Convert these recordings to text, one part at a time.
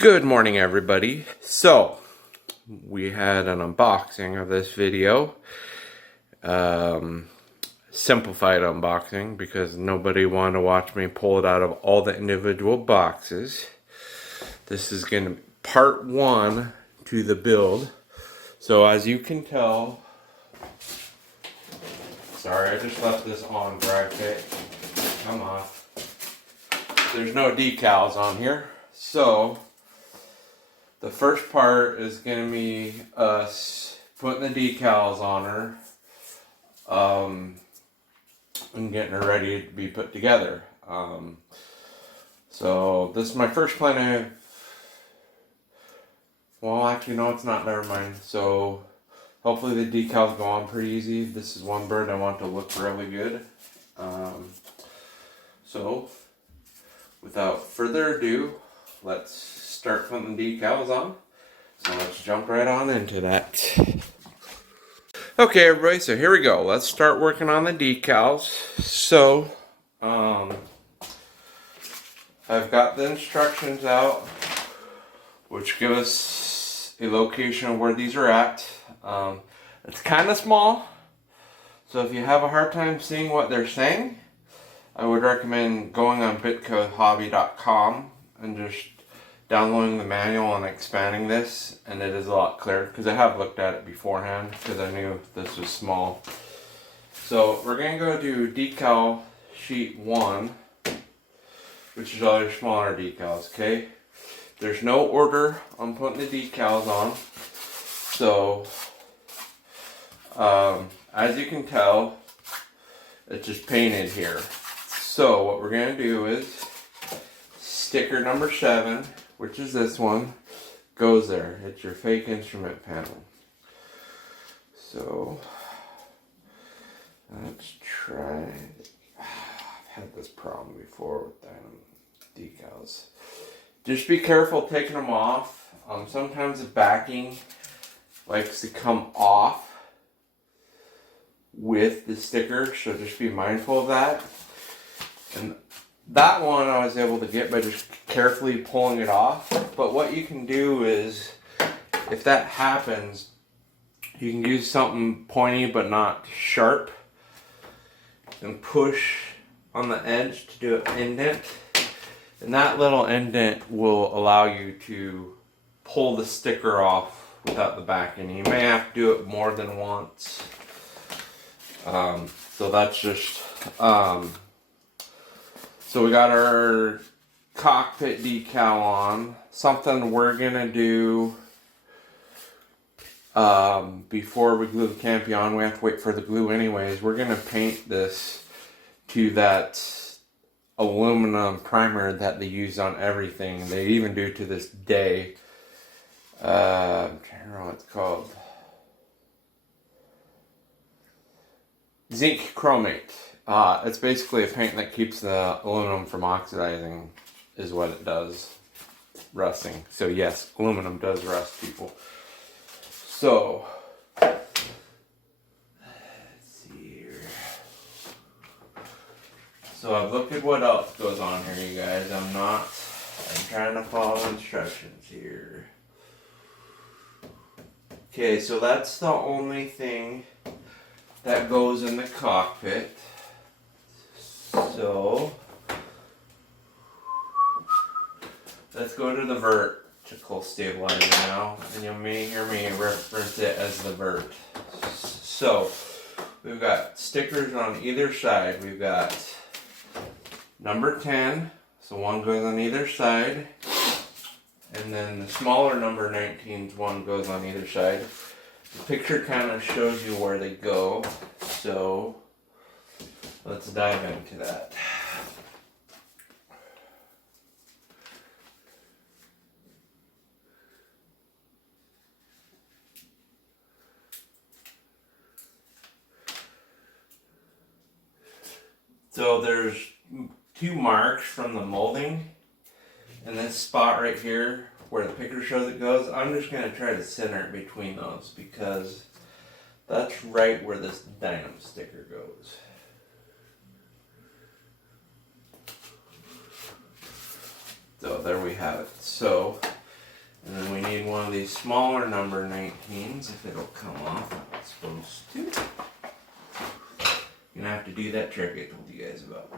Good morning, everybody. So we had an unboxing of this video, simplified unboxing because nobody wanted to watch me pull it out of all the individual boxes. This is going to be part one to the build. So as you can tell, sorry, I just left this on dry fit. Come off. There's no decals on here, so the first part is going to be us putting the decals on her and getting her ready to be put together. So this is my first plan of, well, actually no, it's not, never mind. So hopefully the decals go on pretty easy. This is one bird I want to look really good. So without further ado, let's start putting the decals on. So let's jump right on into that. Okay, everybody, so here we go. Let's start working on the decals. So I've got the instructions out, which give us a location of where these are at. It's kind of small, so if you have a hard time seeing what they're saying, I would recommend going on bitcodehobby.com and just downloading the manual and expanding this, and it is a lot clearer because I have looked at it beforehand because I knew this was small. So we're going to go to Decal Sheet One, which is all your smaller decals, okay? There's no order on putting the decals on. So as you can tell, it's just painted here. So what we're going to do is sticker number 7, which is this one, goes there. It's your fake instrument panel. So let's try. I've had this problem before with Dynam decals. Just be careful taking them off. Sometimes the backing likes to come off with the sticker, so just be mindful of that. And that one I was able to get by just carefully pulling it off. But what you can do is, if that happens, you can use something pointy but not sharp and push on the edge to do an indent. And that little indent will allow you to pull the sticker off without the backing. You may have to do it more than once. So that's just... So we got our cockpit decal on. Something we're gonna do before we glue the canopy on. We have to wait for the glue anyways. We're gonna paint this to that aluminum primer that they use on everything. They even do to this day. I'm trying to remember what it's called. Zinc chromate. It's basically a paint that keeps the aluminum from oxidizing, is what it does. Rusting. So yes, aluminum does rust, people. So let's see here. So I've looked at what else goes on here, you guys. I'm trying to follow instructions here. Okay, so that's the only thing that goes in the cockpit. So let's go to the vertical stabilizer now, and you may hear me reference it as the vert. So we've got stickers on either side. We've got number 10, so one goes on either side, and then the smaller number 19's one goes on either side. The picture kind of shows you where they go, so let's dive into that. So there's 2 marks from the molding, and this spot right here where the picture shows it goes, I'm just going to try to center it between those because that's right where this Dynam sticker goes. So there we have it. So And then we need one of these smaller number 19s if it'll come off. It's supposed to. You're gonna have to do that trick I told you guys about.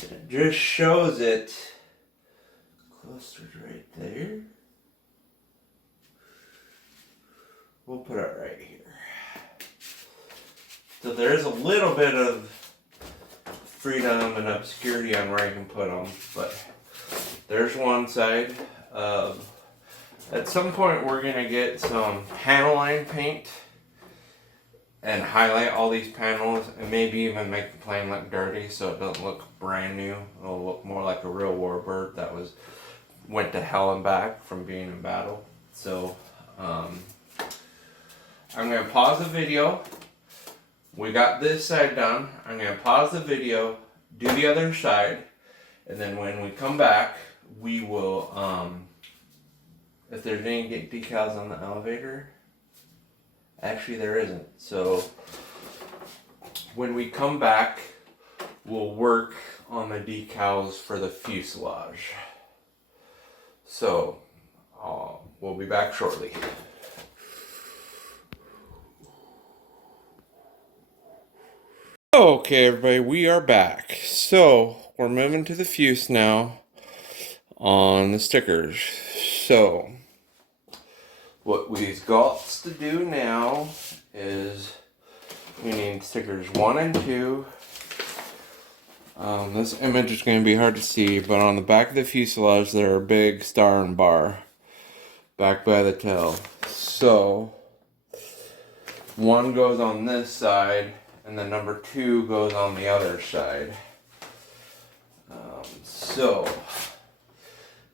It just shows it clustered right there. We'll put it right here. So there's a little bit of freedom and obscurity on where I can put them, but there's one side. At some point we're gonna get some panel line paint and highlight all these panels and maybe even make the plane look dirty so it doesn't look brand new. It'll look more like a real warbird that went to hell and back from being in battle. So I'm gonna pause the video. We got this side done. I'm gonna pause the video, do the other side, and then when we come back, we will if there's any decals on the elevator. Actually, there isn't. So when we come back, we'll work on the decals for the fuselage. So we'll be back shortly. Okay, everybody, we are back. So we're moving to the fuse now on the stickers. So what we've got to do now is we need stickers 1 and 2. This image is going to be hard to see, but on the back of the fuselage there are big star and bar back by the tail. So 1 goes on this side and then number 2 goes on the other side. So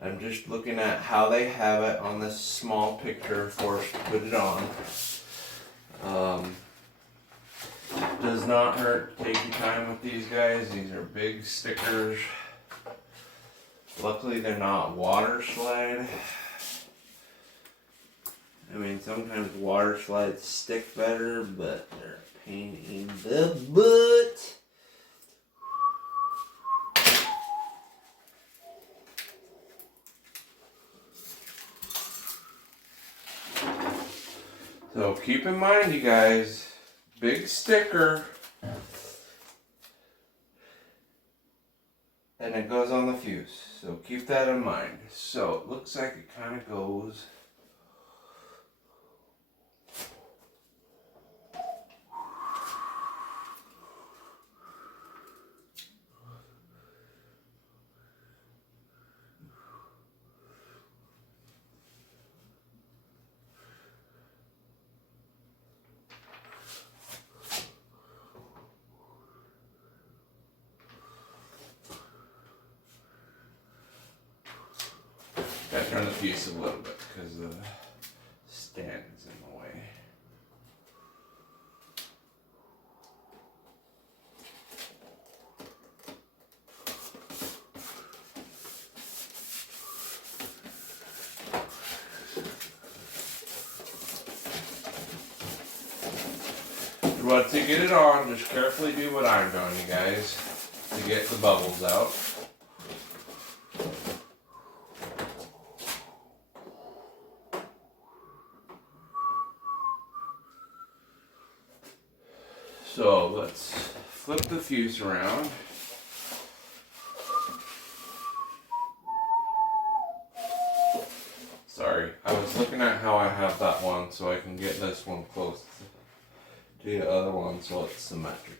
I'm just looking at how they have it on this small picture for us to put it on. Does not hurt to take your time with these guys. These are big stickers. Luckily they're not water slide. I mean, sometimes water slides stick better, but they're a pain in the butt. So keep in mind, you guys, big sticker, and it goes on the fuse. So keep that in mind. So it looks like it kind of goes gotta turn the fuse a little bit because the stand is in the way. But to get it on, just carefully do what I'm doing, you guys, to get the bubbles out. So let's flip the fuse around. Sorry, I was looking at how I have that one so I can get this one close to the other one so it's symmetric.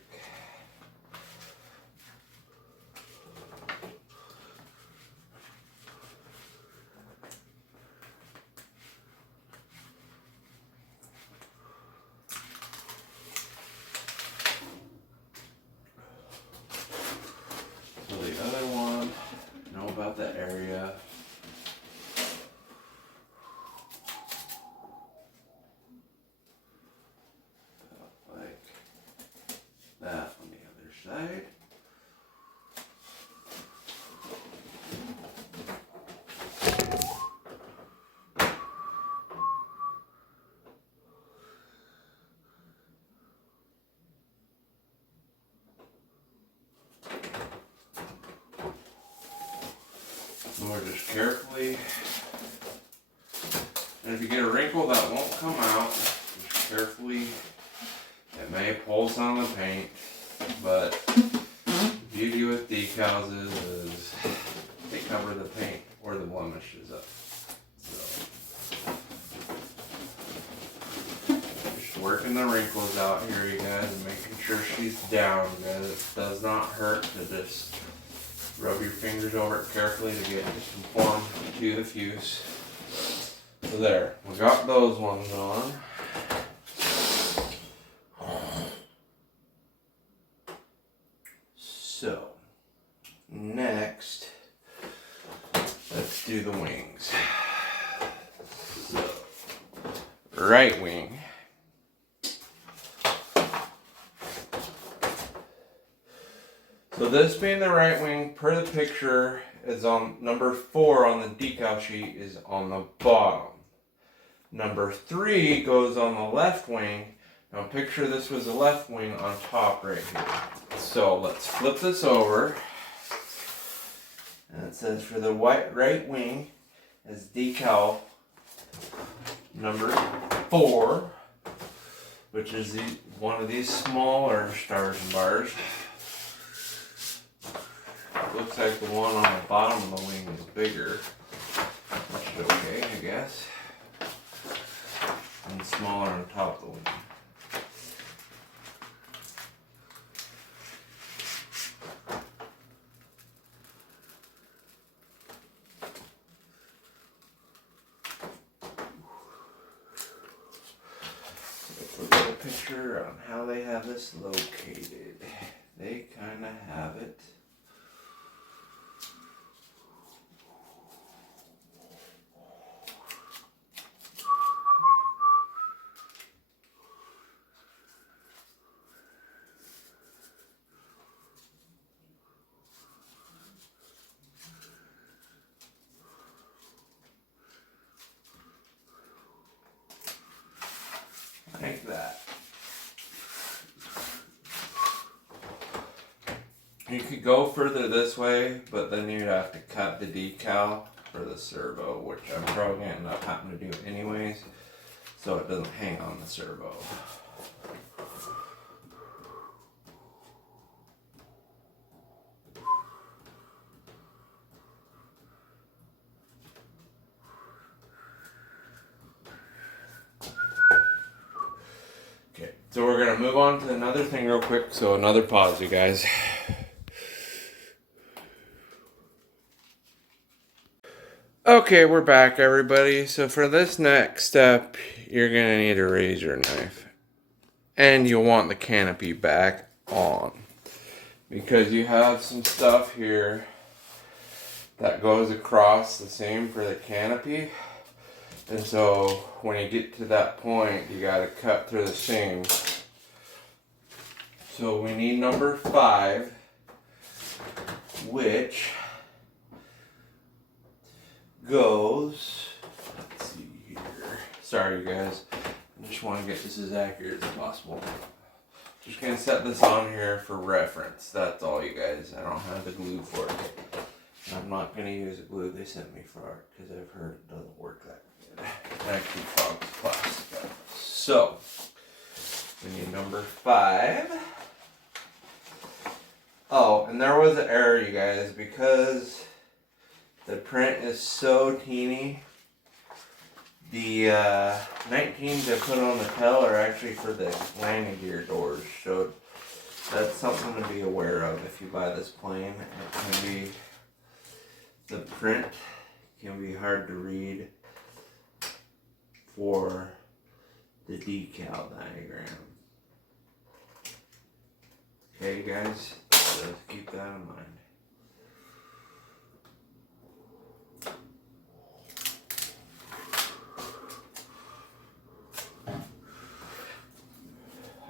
So the other one, know about that area. And we're just carefully, and if you get a wrinkle that won't come out, just carefully, it may pull some of the paint, but the beauty with decals is they cover the paint or the blemishes up. So, just working the wrinkles out here, you guys, and making sure she's down, guys. It does not hurt to just rub your fingers over it carefully to get it to conform to the fuse. So there, we got those ones on. So, next, let's do the wings. So, right wing. So this being the right wing, per the picture, is on number 4 on the decal sheet is on the bottom. Number 3 goes on the left wing. Now picture this was the left wing on top right here. So let's flip this over. And it says for the right wing is decal number 4, which is one of these smaller stars and bars. Looks like the one on the bottom of the wing is bigger, which is okay, I guess, and smaller on top of the wing. It's a little picture on how they have this located. They kind of have it. Like that. You could go further this way, but then you'd have to cut the decal for the servo, which I'm probably going to end up having to do anyways, so it doesn't hang on the servo. So we're going to move on to another thing real quick. So another pause, you guys. Okay, we're back, everybody. So for this next step, you're going to need a razor knife. And you'll want the canopy back on. Because you have some stuff here that goes across the seam for the canopy. And so when you get to that point, you got to cut through the seam. So we need number 5, which goes, let's see here. Sorry, you guys. I just want to get this as accurate as possible. Just going to set this on here for reference. That's all, you guys. I don't have the glue for it. I'm not going to use the glue they sent me for it because I've heard it doesn't work that good. It actually fogs plastic up. So, we need number 5. Oh, and there was an error, you guys, because the print is so teeny. The 19s I put on the tail are actually for the landing gear doors, so that's something to be aware of if you buy this plane. It can be, the print can be hard to read for the decal diagram. Okay, guys, so keep that in mind.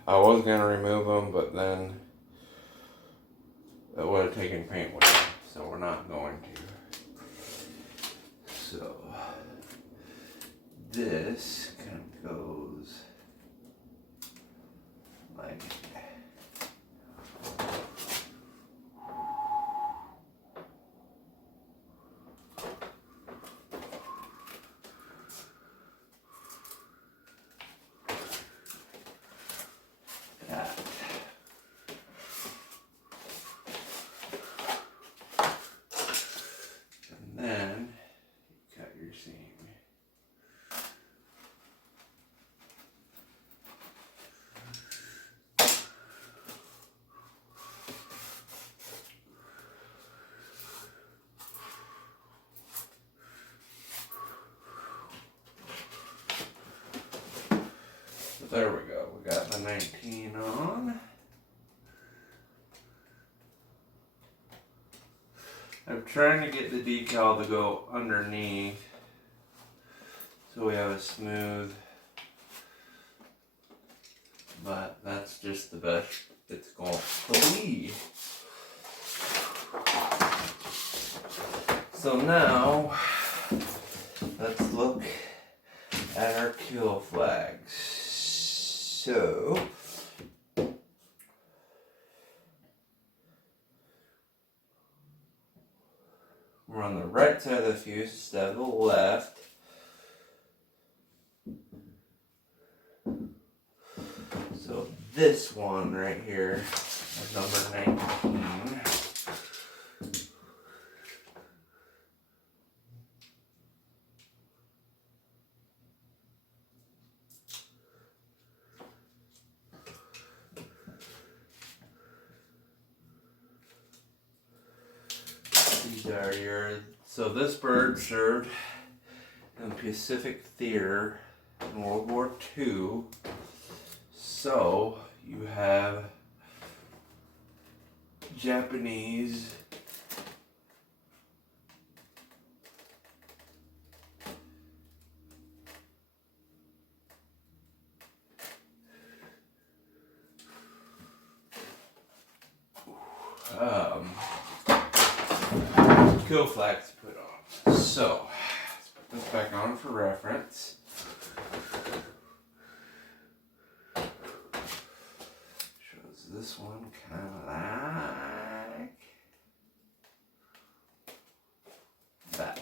I was going to remove them, but then that would have taken paint with it, so we're not going to. So this kind of goes like there we go. We got the 19 on. I'm trying to get the decal to go underneath so we have a smooth, but that's just the best it's going to be. So now let's look at our kill flags. So we're on the right side of the fuse instead of the left. So this one right here is number 19. These are your, so this bird served in the Pacific Theater in World War II. So you have Japanese kill flags to put on. So let's put this back on for reference. Shows this one kind of like that.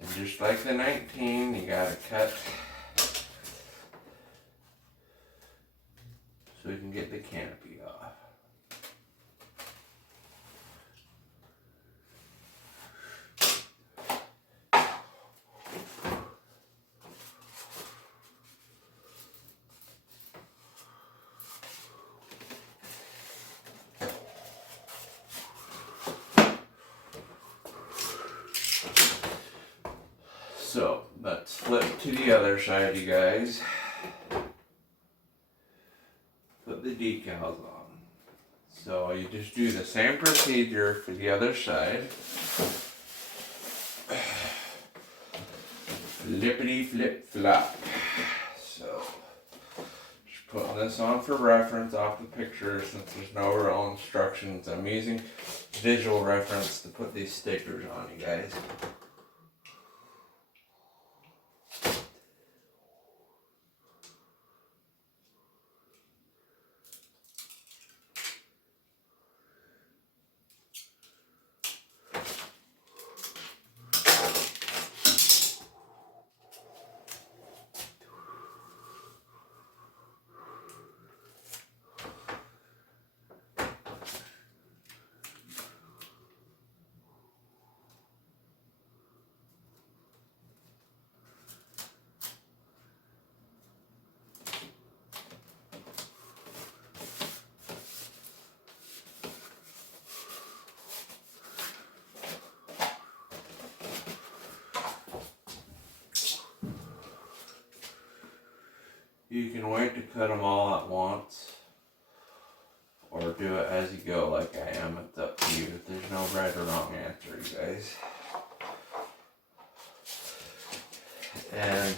And just like the 19, you gotta cut so you can get the canopy off. So let's flip to the other side, you guys. Put the decals on. So you just do the same procedure for the other side. Flippity flip flop. So just putting this on for reference off the picture since there's no real instructions. I'm using visual reference to put these stickers on, you guys. You can wait to cut them all at once, or do it as you go like I am. It's up to you. There's no right or wrong answer, you guys. And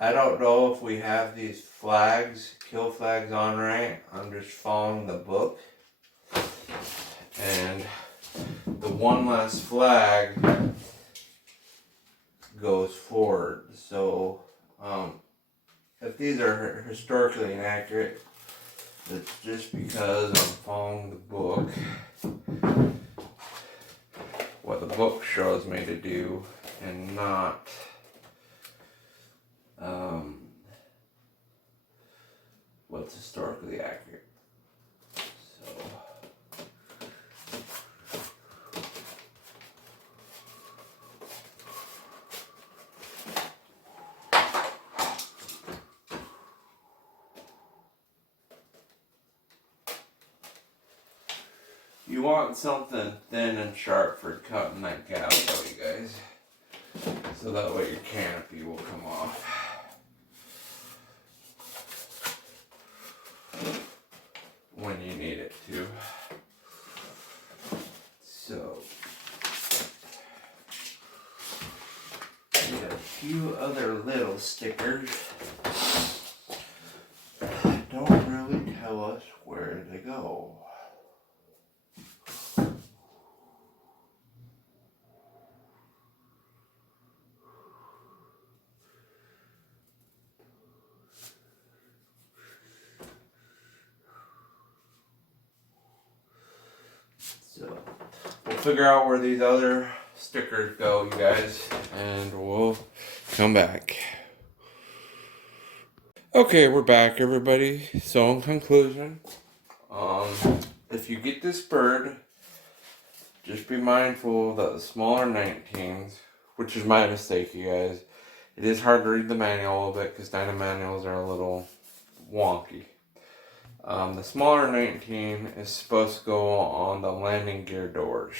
I don't know if we have these flags, kill flags on right. I'm just following the book. And the one last flag goes forward. So, if these are historically inaccurate, it's just because I'm following the book, what the book shows me to do, and not what's historically accurate. So you want something thin and sharp for cutting that calico, you guys, so that way your canopy will come off. few other little stickers don't really tell us where they go. So we'll figure out where these other stickers go, you guys, and we'll come back. Okay, we're back, everybody. So in conclusion, if you get this bird, just be mindful that the smaller 19s, which is my mistake, you guys, it is hard to read the manual a little bit because Dynam manuals are a little wonky. The smaller 19 is supposed to go on the landing gear doors.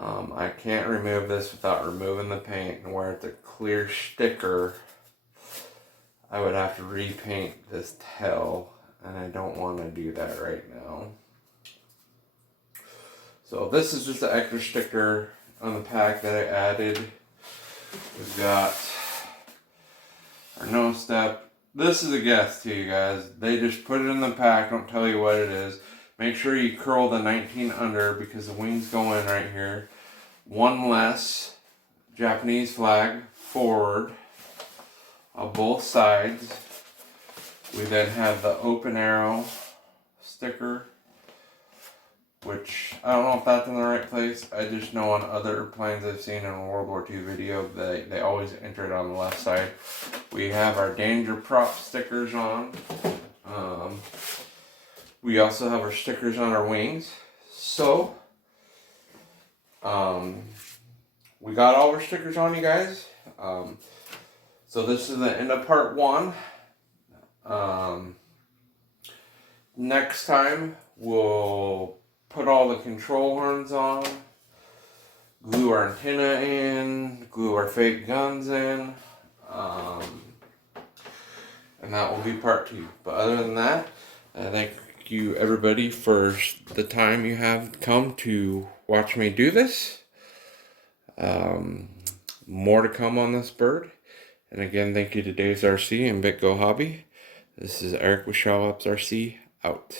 I can't remove this without removing the paint, and where it's a clear sticker, I would have to repaint this tail, and I don't want to do that right now. So this is just an extra sticker on the pack that I added. We've got our nose step. This is a guess to you guys. They just put it in the pack, don't tell you what it is. Make sure you curl the 19 under because the wings go in right here. One less Japanese flag forward on both sides. We then have the open arrow sticker, which I don't know if that's in the right place. I just know on other planes I've seen in a World War II video, they always enter it on the left side. We have our danger prop stickers on. We also have our stickers on our wings. So, we got all our stickers on, you guys. So this is the end of part 1. Next time we'll put all the control horns on, glue our antenna in, glue our fake guns in, and that will be part 2. But other than that, thank you everybody for the time you have come to watch me do this. More to come on this bird. And again, thank you to Dave's RC and BitGo Hobby. This is Eric with Shaw Ups RC, out.